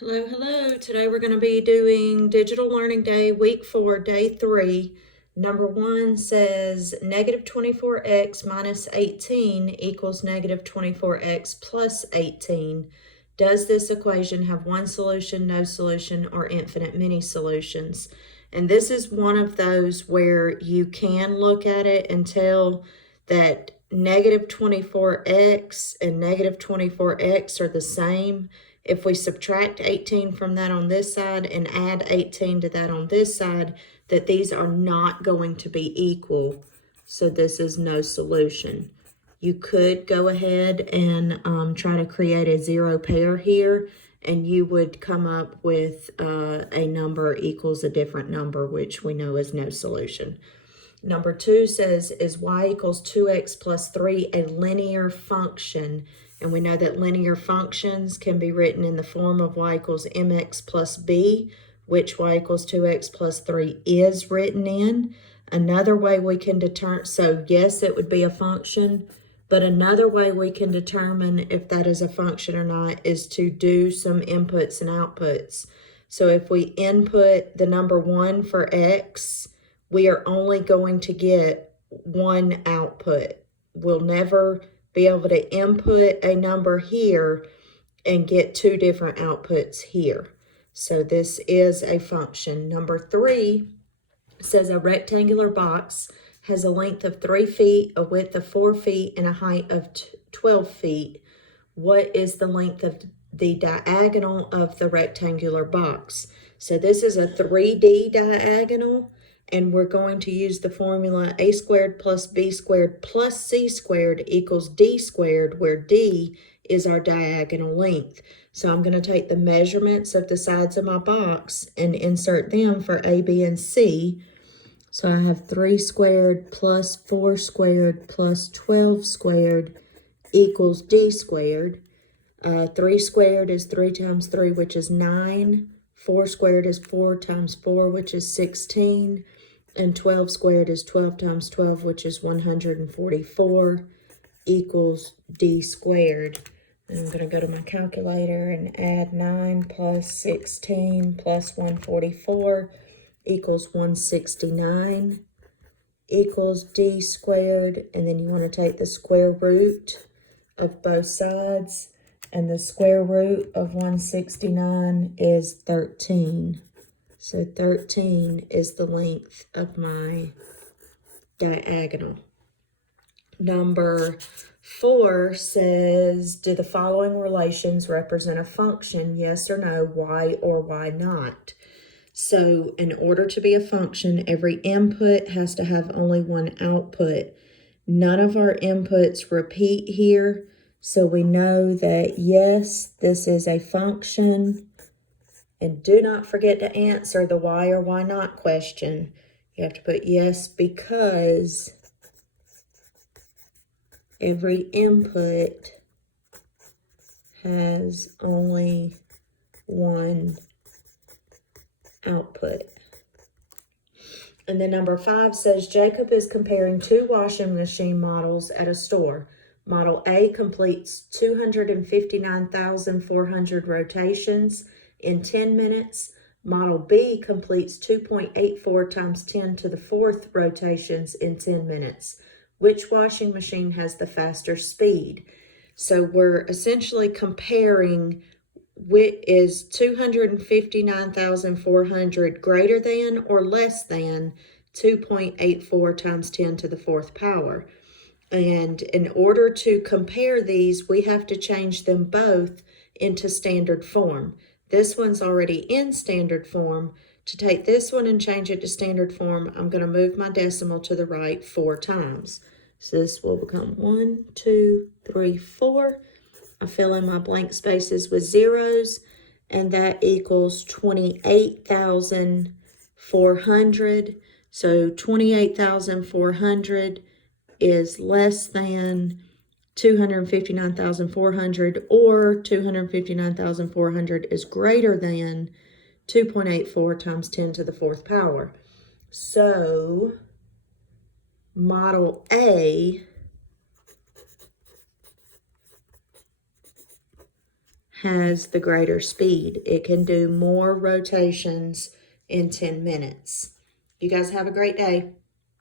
Hello, hello. Today we're going to be doing Digital Learning Day, week 4, day 3. Number 1 says negative 24x minus 18 equals negative 24x plus 18. Does this equation have one solution, no solution, or infinite many solutions? And this is one of those where you can look at it and tell that negative 24x and negative 24x are the same. If we subtract 18 from that on this side and add 18 to that on this side, that these are not going to be equal. So this is no solution. You could go ahead and try to create a zero pair here, and you would come up with a number equals a different number, which we know is no solution. Number 2 says, is y equals 2x plus 3 a linear function? And we know that linear functions can be written in the form of y equals mx plus b, which y equals 2x plus 3 is written in. Another way we can determine, so yes, it would be a function, but another way we can determine if that is a function or not is to do some inputs and outputs. So if we input the number 1 for x, we are only going to get one output. We'll never be able to input a number here and get two different outputs here. So this is a function. Number 3 says a rectangular box has a length of 3 feet, a width of 4 feet, and a height of 12 feet. What is the length of the diagonal of the rectangular box? So this is a 3D diagonal, and we're going to use the formula a squared plus b squared plus c squared equals d squared, where d is our diagonal length. So I'm going to take the measurements of the sides of my box and insert them for a, b, and c. So I have 3 squared plus 4 squared plus 12 squared equals d squared. 3 squared is 3 times 3, which is 9. 4 squared is 4 times 4, which is 16. And 12 squared is 12 times 12, which is 144, equals d squared. And I'm going to go to my calculator and add 9 plus 16 plus 144 equals 169, equals d squared. And then you want to take the square root of both sides, and the square root of 169 is 13. So 13 is the length of my diagonal. Number 4 says, do the following relations represent a function, yes or no, why or why not? So in order to be a function, every input has to have only one output. None of our inputs repeat here, so we know that yes, this is a function. And do not forget to answer the why or why not question. You have to put yes because every input has only one output. And then number 5 says Jacob is comparing 2 washing machine models at a store. Model A completes 259,400 rotations in 10 minutes. Model B completes 2.84 times 10 to the 4th rotations in 10 minutes. Which washing machine has the faster speed? So we're essentially comparing, is 259,400 greater than or less than 2.84 times 10 to the 4th power. And in order to compare these, we have to change them both into standard form. This one's already in standard form. To take this one and change it to standard form, I'm going to move my decimal to the right 4 times. So this will become 1, 2, 3, 4. I fill in my blank spaces with zeros, and that equals 28,400. So 28,400 is less than 259,400, or 259,400 is greater than 2.84 times 10 to the 4th power. So model A has the greater speed. It can do more rotations in 10 minutes. You guys have a great day.